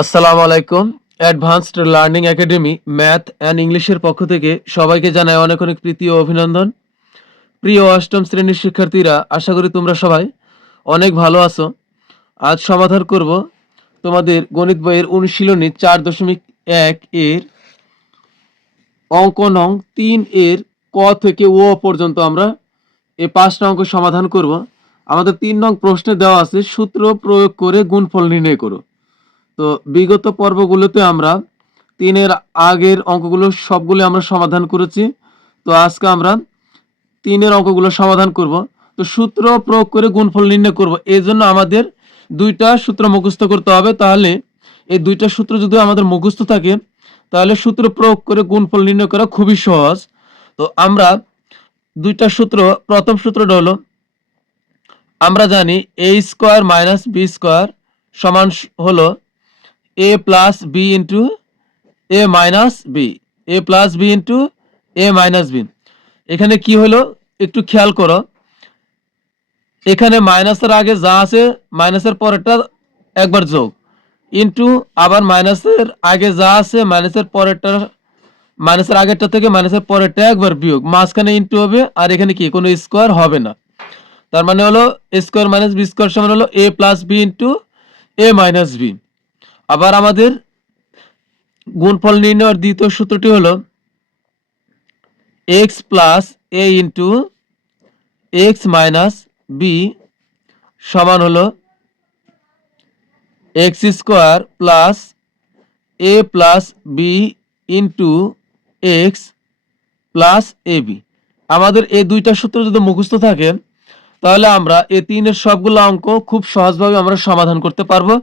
আসসালামু আলাইকুম। Advanced learning academy math and ইংলিশের পক্ষ থেকে সবাইকে জানাই অনেক অনেক প্রীতি ও অভিনন্দন। প্রিয় অষ্টম শ্রেণীর শিক্ষার্থীরা, আশা করি তোমরা সবাই অনেক ভালো আছো। আজ সমাধান করব তোমাদের গণিত বইয়ের অনুশীলনী 4.1 এর অঙ্ক নং 3 এর ক থেকে ও পর্যন্ত আমরা এই 5টা অঙ্ক সমাধান করব। আমাদের 3 নং প্রশ্নে দেওয়া আছে সূত্র প্রয়োগ করে গুণফল নির্ণয় করো। তো বিগত পর্বগুলোতে আমরা 3 এর আগের অঙ্কগুলো সবগুলো আমরা সমাধান করেছি। তো আজকে আমরা 3 এর অঙ্কগুলো সমাধান করব। তো সূত্র প্রয়োগ করে গুণফল নির্ণয় করব। এই জন্য আমাদের 2টা সূত্র মুখস্থ করতে হবে। তাহলে এই 2টা সূত্র যদি আমাদের মুখস্থ থাকে তাহলে সূত্র প্রয়োগ করে গুণফল নির্ণয় করা খুবই সহজ। তো আমরা 2টা সূত্র, প্রথম সূত্রটা হলো আমরা জানি a square minus b square সমান হলো a plus b into a minus b, a plus b into a minus b। এখানে কি হলো একটু খেয়াল করো, এখানে মাইনাসের আগে যা আছে মাইনাসের পরেরটা একবার যোগ, ইন্টু আবার মাইনাসের আগে যা আছে মাইনাসের পরেরটা, মাইনাসের আগেরটা থেকে মাইনাসের পরেরটা একবার বিয়োগ, মাঝখানে ইন্টু হবে আর এখানে কি কোনো স্কোয়ার হবে না। তার মানে হলো a square minus b square সমান হলো a plus b into a minus b। আবার আমাদের গুণফল নির্ণয়ের দ্বিতীয় সূত্রটি হলো x plus a into x minus b সমান হলো x square plus a plus b into x plus ab। আমাদের এই 2টা সূত্র যদি মুখস্থ থাকে তাহলে আমরা এই 3-এর সবগুলো অঙ্ক খুব সহজভাবে আমরা সমাধান করতে পারবো।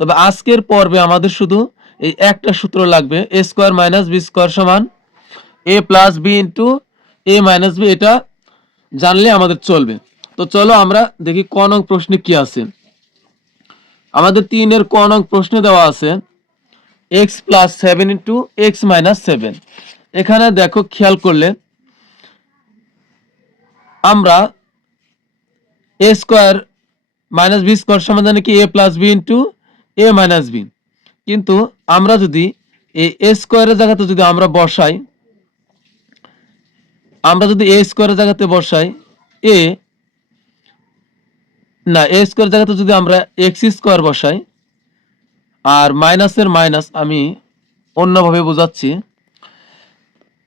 তবে আজকের পর্বে আমাদের শুধু এই একটা সূত্র লাগবে, a square minus b square সমান a plus b into a minus b, এটা জানলে আমাদের চলবে। তো চলো আমরা দেখি ক নং প্রশ্নে কি আছে। আমাদের 3-এর ক নং প্রশ্নে দেওয়া আছে x plus 7 into x minus 7। এখানে দেখো খেয়াল করলে আমরা a square minus b square সমান জানি কি a plus b into a minus b, কিন্তু আমরা যদি এই a স্কোয়ারের জায়গাতে যদি আমরা বসাই, আমরা যদি a স্কোয়ারের জায়গাতে বসাই a, না a স্কোয়ার জায়গাতে যদি আমরা x স্কোয়ার বসাই, আর মাইনাসের মাইনাস আমি অন্যভাবে বোঝাচ্ছি।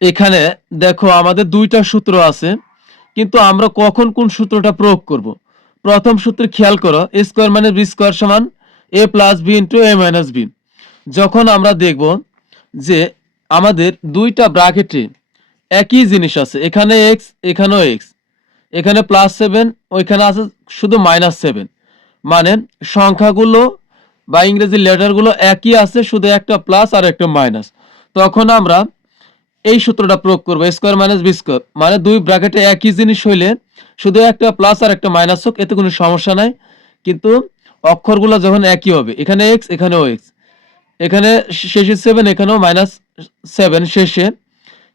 এখানে দেখো আমাদের 2টা সূত্র আছে, কিন্তু আমরা কখন কোন সূত্রটা প্রয়োগ করব। প্রথম সূত্রে খেয়াল করো, a square minus b square সমান a plus b into a minus b। যখন আমরা দেখব যে আমাদের 2টা ব্র্যাকেটে একই জিনিস আছে, এখানে x এখানেও x, এখানে প্লাস 7 ওইখানে আছে শুধু মাইনাস 7, মানে সংখ্যাগুলো বা ইংরেজি লেটারগুলো একই আছে, শুধু একটা প্লাস আর একটা মাইনাস। তখন আমরা এই সূত্রটা প্রয়োগ করবো, স্কোয়ার মাইনাস বি স্কোয়ার, মানে 2 ব্র্যাকেটে একই জিনিস হইলে শুধু একটা প্লাস আর একটা মাইনাস হোক, এতে কোনো সমস্যা নাই। কিন্তু অক্ষরগুলো যখন একই হবে, এখানে এক্স এখানেও এক্স, এখানে শেষে 7 এখানেও মাইনাস 7 শেষে,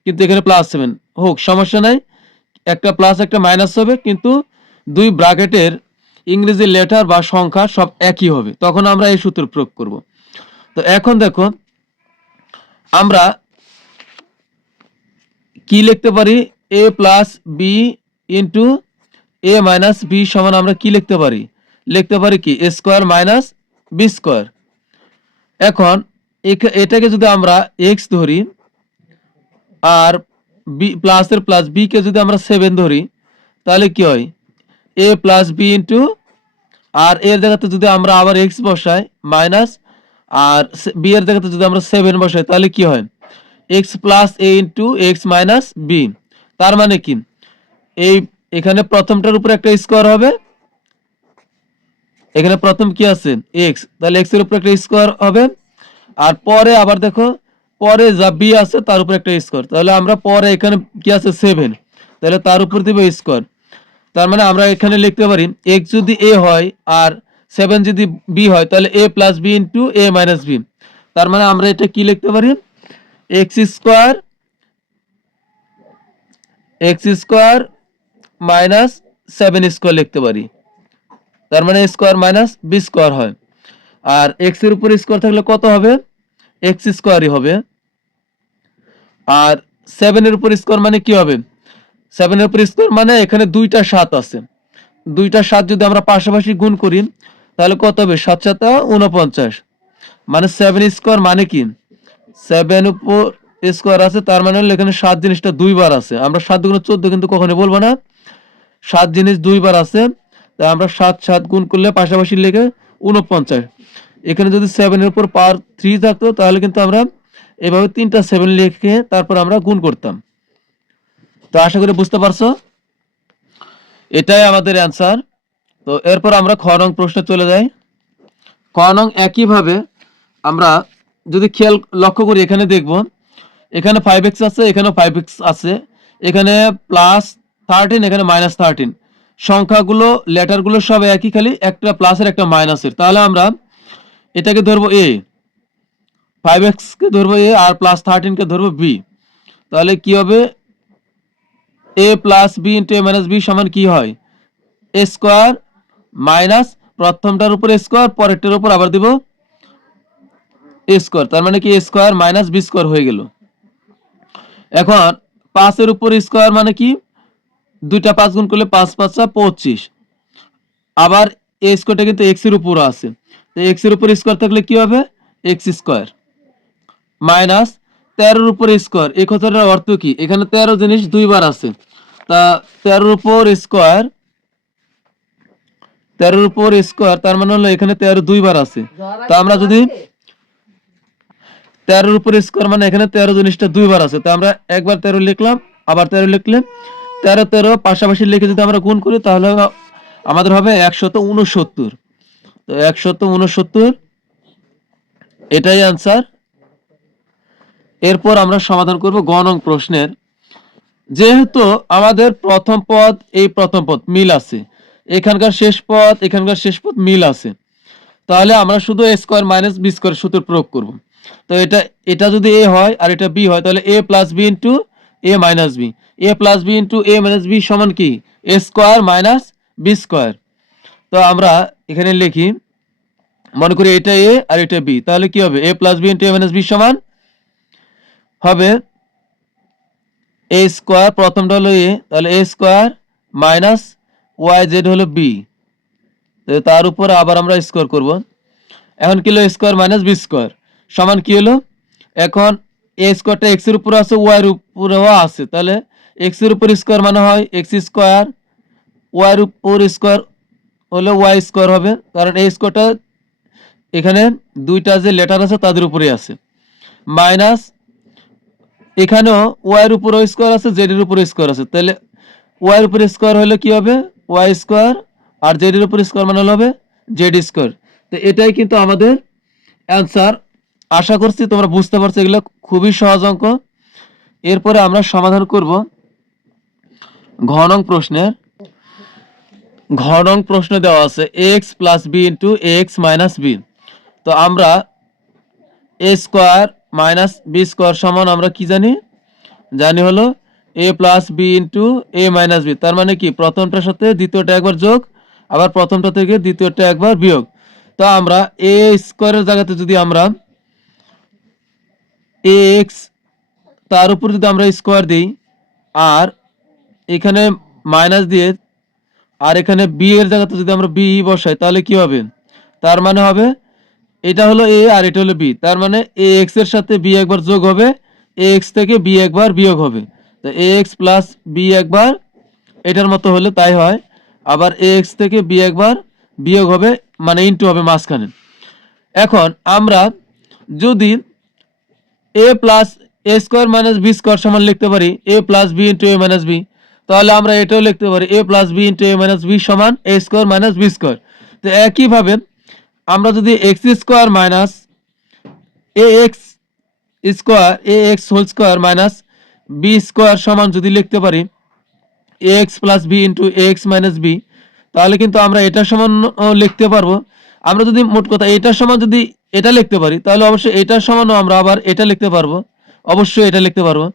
কিন্তু এখানে প্লাস 7 হোক, সমস্যা নাই। একটা প্লাস একটা মাইনাস হবে, কিন্তু 2 ব্র্যাকেটের ইংরেজি লেটার বা সংখ্যা সব একই হবে, তখন আমরা এই সূত্র প্রয়োগ করব। তো এখন দেখো আমরা কি লিখতে পারি, a plus B into a minus B সমান আমরা কি লিখতে পারি, লিখতে পারি কি a square minus B square. এখন এটাকে যদি আমরা x ধরি আর বি প্লাসের প্লাস বি কে যদি আমরা 7 ধরি, তাহলে কি হয় a প্লাস বি ইন্টু, আর এর জায়গাতে যদি আমরা আবার x বসাই মাইনাস, আর বি এর জায়গাতে যদি আমরা 7 বসাই তাহলে কি হয় x plus a into x minus B. তার মানে কি এই এখানে প্রথমটার উপর একটা স্কোয়ার হবে, এখানে প্রথম কি আছে x, তাহলে x এর উপর একটা স্কোয়ার হবে, আর পরে আবার দেখো পরে যা b আছে তার উপর একটা স্কোয়ার, তাহলে আমরা পরে এখানে কি আছে 7, তাহলে তার উপর দিবে স্কোয়ার। তার মানে আমরা এখানে লিখতে পারি x যদি a হয় আর 7 যদি b হয় তাহলে a plus b into a minus b। তার মানে আমরা এটা কি লিখতে পারি, এক্স স্কোয়ার মাইনাস 7 স্কোয়ার লিখতে পারি। তার মানে স্কোয়ার মাইনাস বি স্কোয়ার হয়। আর এক্স এর উপর স্কোয়ার থাকলে কত হবে, এক্স স্কোয়ারই হবে। আর 7 এর উপর স্কোয়ার মানে কি হবে, 7 এর উপর স্কোয়ার মানে এখানে দুইটা 7 আছে, দুইটা 7 যদি আমরা পাশাপাশি গুণ করি তাহলে কত হবে, 7 7 49, মানে 7 স্কোয়ার মানে কি 7 উপর স্কোয়ার আছে, তার মানে হলো এখানে 7 জিনিসটা দুইবার আছে। আমরা 7 গুণ 14 কিন্তু কখনো বলবো না, 7 জিনিস দুইবার আছে, তাই আমরা 7 7 গুণ করলে পাশাপাশি লিখে 49। এখানে যদি 7 এর উপর পাওয়ার 3 থাকতো তাহলে কিন্তু আমরা এভাবে তিনটা 7 লিখে তারপর আমরা গুণ করতাম। তো আশা করি বুঝতে পারছো, এটাই আমাদের অ্যান্সার। তো এরপর আমরা খ নং প্রশ্নে চলে যাই। খ নং একইভাবে আমরা যদি খেয়াল লক্ষ্য করি, এখানে দেখব এখানে 5x আছে, এখানে 5x আছে, এখানে +13, এখানে -13, সংখ্যাগুলো লেটারগুলো সব একই, খালি একটা প্লাসের একটা মাইনাসের। তাহলে আমরা এটাকে ধরবো a, 5x কে ধরবো a, আর +13 কে ধরবো b। তাহলে কি হবে, a + b * a - b সমান কি হয়, a স্কয়ার মাইনাস প্রথমটার উপর স্কয়ার, পরেরটার উপর আবার দিব a স্কয়ার, তার মানে কি a square minus b square হয়ে গেল। এখন 5 এর উপর স্কয়ার মানে কি, দুইটা 5 গুণ করলে 5 5 25, আবার a স্কয়ারটা কিন্তু x এর উপর আছে, তো x এর উপর স্কয়ার থাকলে কি হবে, x স্কয়ার মাইনাস 13 এর উপর স্কয়ার। এই কথাটার অর্থ কি, এখানে 13 জিনিস দুইবার আছে, তা 13 এর উপর স্কয়ার, 13 এর উপর স্কয়ার তার মানে হলো এখানে 13 দুইবার আছে। তা আমরা যদি 13 এর উপর স্কয়ার মানে এখানে 13 জিনিসটা দুইবার আছে, তো আমরা একবার 13 লিখলাম, আবার 13 লিখলে 13 13 পাশাপাশি লিখে যদি আমরা গুণ করি তাহলে আমাদের হবে 169। তো 169 এটাই आंसर। এরপর আমরা সমাধান করব গ নং প্রশ্নের। যেহেতু আমাদের প্রথম পদ এই প্রথম পদ মিল আছে, এখানকার শেষ পদ এখানকার শেষ পদ মিল আছে, তাহলে আমরা শুধু a square minus b square সূত্র প্রয়োগ করব। তো এটা যদি a হয় আর এটা b হয় তাহলে a plus b into a minus b, a plus b into a minus b সমান কি a square minus b square. তো আমরা এখানে লিখি, মনে করি এটা a আর এটা b, তাহলে কি হবে a plus b into a minus b সমান হবে a স্কয়ার, প্রথমটা হলো a, তাহলে a স্কয়ার মাইনাস yz হলো b, তো তার উপর আবার আমরা স্কয়ার করব। এখন কি হলো স্কয়ার মাইনাস বি স্কয়ার সমান কি হলো, এখন a স্কয়ারটা x এর উপর আছে, y এর উপরেও আছে, তাহলে x এর উপর স্কয়ার মানে হয় x স্কয়ার, y এর উপর স্কয়ার হলো y স্কয়ার হবে, কারণ a স্কয়ারটা এখানে দুইটা যে লেটার আছে তাদের উপরেই আছে, মাইনাস এখানেও y এর উপর স্কয়ার আছে, z এর উপর স্কয়ার আছে, তাহলে y এর উপর স্কয়ার হলে কি হবে y স্কয়ার, আর z এর উপর স্কয়ার মানে হবে z স্কয়ার। তো এটাই কিন্তু আমাদের অ্যান্সার। আশা করছি তোমরা বুঝতে পারছো, এগুলো খুবই সহজ অঙ্ক। এরপরে আমরা সমাধান করব ঘ নং প্রশ্নের। ঘ নং প্রশ্নে দেওয়া আছে x plus b into x minus B. তো আমরা a square minus B square সমান আমরা কি জানি, জানি হলো a plus B into A minus B, তার মানে কি প্রথমটার সাথে দ্বিতীয়টা একবার যোগ, আবার প্রথমটা থেকে দ্বিতীয়টা একবার বিয়োগ। তো আমরা a স্কয়ারের জায়গাতে যদি আমরা ax তার উপর যদি আমরা স্কয়ার দিই, আর এখানে মাইনাস দিয়ে, আর এখানে b এর জায়গাতে যদি আমরা b বসাই তাহলে কি হবে, তার মানে হবে এটা হলো a আর এটা হলো b, তার মানে ax এর সাথে b একবার যোগ হবে, ax থেকে b একবার বিয়োগ হবে, তো ax প্লাস b একবার এটার মতো হলে তাই হয়, আবার ax থেকে b একবার বিয়োগ হবে মানে ইনটু হবে মাঝখানে। এখন আমরা যদি a plus a square minus b square সমান লিখতে পারি a plus b into a minus b, তাহলে আমরা এটাও লিখতে পারি a plus b into a minus b সমান a square minus b square. তো একইভাবে আমরা যদি x square minus ax square ax whole square minus b square সমান যদি লিখতে পারি ax plus b into ax minus b, তাহলে কিন্তু আমরা এটা সমান লিখতে পারবো। আমরা যদি মোট কথা এটার সমান যদি এটা লিখতে পারি তাহলে অবশ্যই এটার সমানও আমরা আবার এটা লিখতে পারবো, অবশ্যই এটা লিখতে পারবো।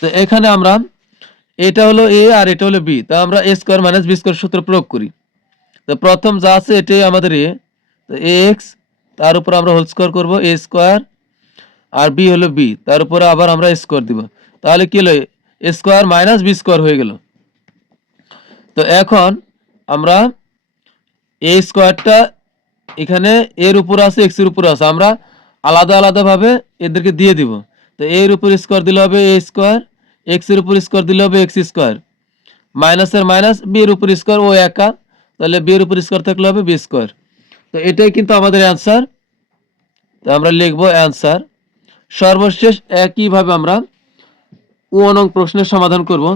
তো এখানে আমরা এটা হলো a আর এটা হলো b, তা আমরা a square minus b square সূত্র প্রয়োগ করি। তো প্রথম যা আছে এটাই আমাদের a, তো ax তার উপর আমরা হোল স্কোয়ার করবো এ স্কোয়ার, আর বি হলো বি, তার উপরে আবার আমরা স্কোয়ার দিব। তাহলে কি হলো, এ স্কোয়ার মাইনাস বি স্কোয়ার হয়ে গেল। তো এখন আমরা এই স্কোয়ারটা এখানে এর উপর আছে, এক্স এর উপর আছে, আমরা আলাদা আলাদা ভাবে এদেরকে দিয়ে দিব। তো এর উপর স্কোয়ার দিলে হবে এ স্কোয়ার, এক্স এর উপর স্কোয়ার দিলে হবে এক্স স্কোয়ার, মাইনাসের মাইনাস, বি এর উপর স্কোয়ার ও একা, তাহলে বি এর উপর স্কোয়ার থাকলে হবে বি স্কোয়ার। তো এটাই কিন্তু আমাদের অ্যান্সার। তো আমরা লিখবো অ্যান্সার। সর্বশেষ একইভাবে আমরা ও নং প্রশ্নের সমাধান করব।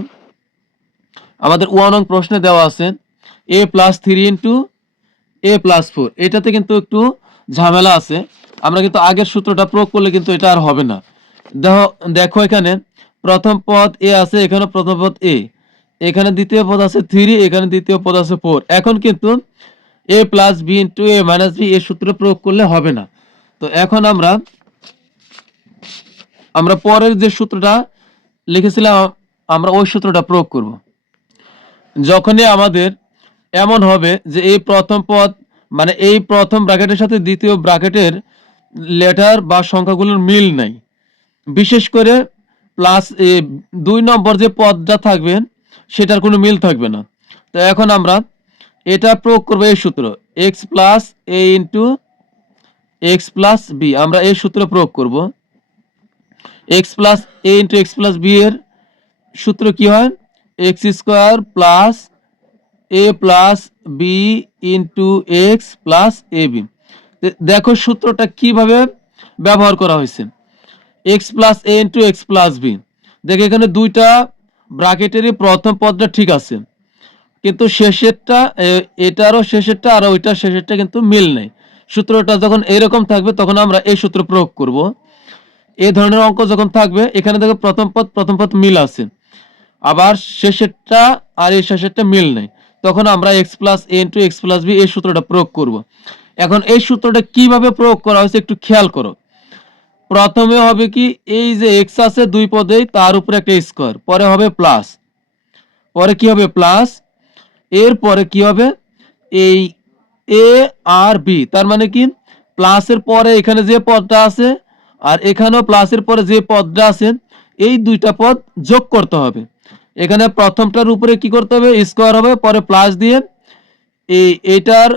আমাদের ও নং প্রশ্নে দেওয়া আছে এ প্লাস থ্রি ইন্টু এ প্লাস ফোর। এটাতে কিন্তু একটু ঝামেলা আছে, আমরা কিন্তু আগের সূত্রটা প্রয়োগ করলে কিন্তু এটা আর হবে না। দেখো এখানে প্রথম পদ এ আছে, এখানে প্রথম পদ এ, এখানে দ্বিতীয় পদ আছে থ্রি, এখানে দ্বিতীয় পদ আছে ফোর। এখন কিন্তু এ plus B into A minus B এই সূত্র প্রয়োগ করলে হবে না। তো এখন আমরা পরের যে সূত্রটা লিখেছিলাম আমরা ওই সূত্রটা প্রয়োগ করব। যখনই আমাদের এমন হবে যে এই প্রথম পদ মানে এই প্রথম ব্র্যাকেটের সাথে দ্বিতীয় ব্র্যাকেটের লেটার বা সংখ্যাগুলোর মিল নাই, বিশেষ করে প্লাস 2 নম্বর যে পদটা থাকবে সেটার কোনো মিল থাকবে না। তো এখন আমরা এটা প্রয়োগ করবো, এই সূত্র x plus a into x plus b, আমরা এই সূত্র প্রয়োগ করব। X plus a into x plus b এর সূত্র কি হয়, x square plus a plus B into x plus a b. দেখো সূত্রটা কিভাবে ব্যবহার করা হয়েছে, x plus a into x plus b. দেখো এখানে দুইটা ব্র্যাকেটেরই প্রথম পদটা ঠিক আছে, কিন্তু শেষেরটা এটারও শেষেরটা আর ওইটার শেষেরটা কিন্তু মিল নেই। সূত্রটা যখন এরকম থাকবে তখন আমরা এই সূত্র প্রয়োগ করব। এই ধরনের অঙ্ক যখন থাকবে এখানে দেখো প্রথম পদ মিল আছে, আবার শেষেরটা আর এই শেষেরটা মিল নেই, তখন আমরা x plus a into x plus B এই সূত্রটা প্রয়োগ করব। এখন এই সূত্রটা কিভাবে প্রয়োগ করা হয়েছে একটু খেয়াল করো। প্রথমে হবে কি, এই যে এক্স আছে দুই পদেই, তার উপরে একটা স্কোয়ার, পরে হবে প্লাস, পরে কি হবে প্লাস, এর পরে কি হবে এই এ আর বি, তার মানে কি প্লাসের পরে এখানে যে পদটা আছে আর এখানেও প্লাসের পরে যে পদটা আছে এই দুইটা পদ যোগ করতে হবে। এখানে প্রথমটার উপরে কি করতে হবে, স্কোয়ার হবে, পরে প্লাস দিয়ে এইটার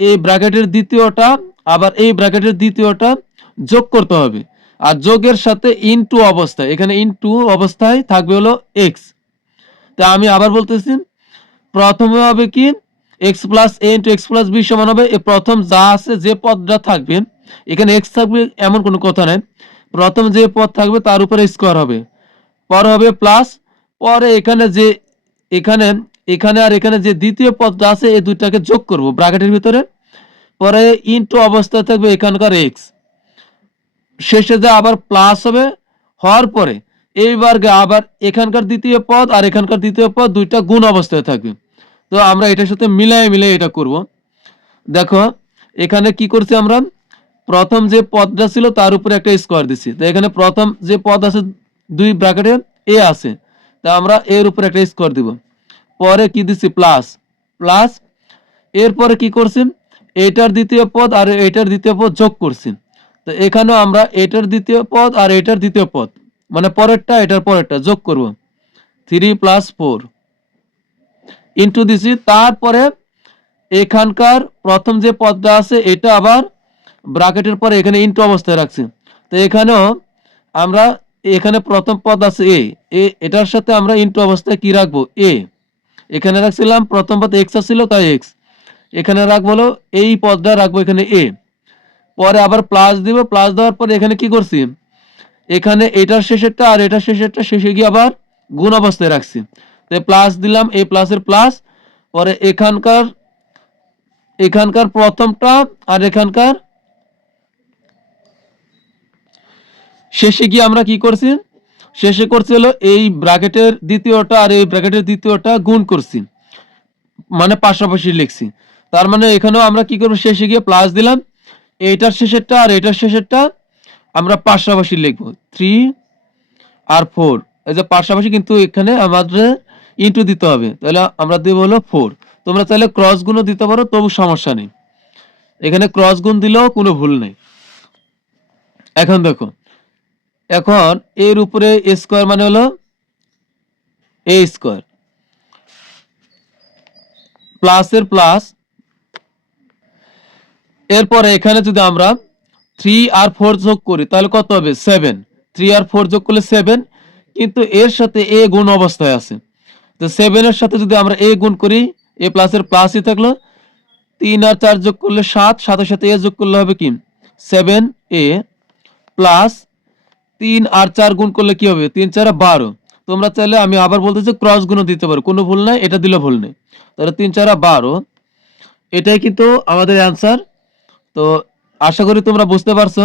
এই ব্র্যাকেটের দ্বিতীয়টা আবার এই ব্র্যাকেটের দ্বিতীয়টা যোগ করতে হবে। আর যোগের সাথে ইনটু অবস্থায়, এখানে ইনটু অবস্থায় থাকবে হলো এক্স। তা আমি আবার বলতেছি, প্রথমে হবে কি x plus a into x plus B সমান হবে প্রথম যা আছে যে পদটা থাকবে, এখানে এক্স থাকবে এমন কোনো কথা নাই, প্রথম যে পদ থাকবে তার উপরে স্কোয়ার হবে, পরে হবে প্লাস, পরে এখানে যে এখানে এখানে আর এখানে যে দ্বিতীয় পদটা আছে এই দুইটাকে যোগ করব ব্র্যাকেটের ভিতরে, পরে ইনটু অবস্থায় থাকবে এখানকার এক্স, শেষে যে আবার প্লাস হবে, হওয়ার পরে এইবার আবার এখানকার দ্বিতীয় পদ আর এখানকার দ্বিতীয় পদ দুইটা গুণ অবস্থায় থাকবে। তো আমরা এটার সাথে মিলাই এটা করব। দেখো এখানে কি করছি, আমরা প্রথম যে পদটা ছিল তার উপরে একটা স্কোয়ার দিছি, তো এখানে প্রথম যে পদ আছে দুই ব্র্যাকেটে এ আছে, তা আমরা এর উপরে একটা স্কোয়ার দিব, পরে কি দিছি প্লাস প্লাস, এরপরে কি করছি এটার দ্বিতীয় পদ আর এটার দ্বিতীয় পদ যোগ করছি। তো এখানেও আমরা এটার দ্বিতীয় পদ আর এটার দ্বিতীয় পদ মানে পরেরটা এটার পরেরটা যোগ করব, 3 + 4 ইন্টু দিছি, তারপরে এখানকার প্রথম যে পদটা আছে এটা আবার ব্র্যাকেটের পরে এখানে ইনটু অবস্থায় রাখছি। তো এখানেও আমরা এখানে প্রথম পদ আছে এ, এটার সাথে আমরা ইনটু অবস্থায় কি রাখবো এ, এখানে রাখছিলাম প্রথম পদ এক্স ছিল তাই এক্স, এখানে রাখবো হলো এই পদটা রাখবো এখানে এ, পরে আবার প্লাস দিব, প্লাস দেওয়ার পরে এখানে কি করছি এখানে এটার শেষেরটা আর এটার শেষেরটা শেষে গিয়ে আবার গুণ অবস্থায় রাখছি, তো প্লাস দিলাম এ প্লাসের প্লাস, পরে এখানকার প্রথমটা আর এখানকার শেষে গিয়ে আমরা কি করছি, শেষে করছি হলো এই ব্র্যাকেটের দ্বিতীয়টা আর এই ব্র্যাকেটের দ্বিতীয়টা গুণ করছি, মানে পাশাপাশি লিখছি। তার মানে এখানেও আমরা কি করব, শেষে গিয়ে প্লাস দিলাম, এইটার শেষেরটা আর এটার শেষেরটা আমরা পাশাপাশি লিখবো 3 আর 4, এই যে পাশাপাশি, কিন্তু এখানে আমাদের ইনটু দিতে হবে, তাহলে আমরা দেব হলো 4। তোমরা চাইলে ক্রস গুণও দিতে পারো, তবু সমস্যা নেই। এখানে ক্রস গুণ দিলেও কোনো ভুল নেই। এখন দেখো, এখন এর উপরে এ স্কোয়ার মানে হলো এ স্কোয়ার, প্লাসের প্লাস, এরপরে এখানে যদি আমরা 3 আর 4 যোগ করি তাহলে কত হবে 7, 3 আর 4 যোগ করলে 7, কিন্তু এর সাথে এ গুণ অবস্থায় আছে, তো 7 এর সাথে যদি আমরা এ গুণ করি, এ প্লাসের প্লাসই থাকলো, 3 আর 4 যোগ করলে 7, 7 এর সাথে এ যোগ করলে হবে কি 7a, প্লাস 3 আর 4 গুণ করলে কি হবে 3 4 12। তোমরা চাইলে আমি আবার বলতেছি ক্রস গুণও দিতে পারো, কোনো ভুল নাই, এটা দিলে ভুল নেই। তাহলে 3 4 12, এটাই কিন্তু আমাদের অ্যান্সার। তো আশা করি তোমরা বুঝতে পারছো।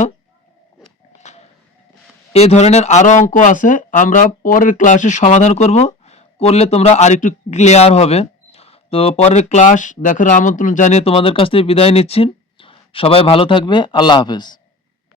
এই ধরনের আরো অঙ্ক আছে, আমরা পরের ক্লাসে সমাধান করলে তোমরা আরেকটু ক্লিয়ার হবে। তো পরের ক্লাস দেখার আমন্ত্রণ জানিয়ে তোমাদের কাছ থেকে বিদায় নিচ্ছি। সবাই ভালো থাকবে। আল্লাহ হাফেজ।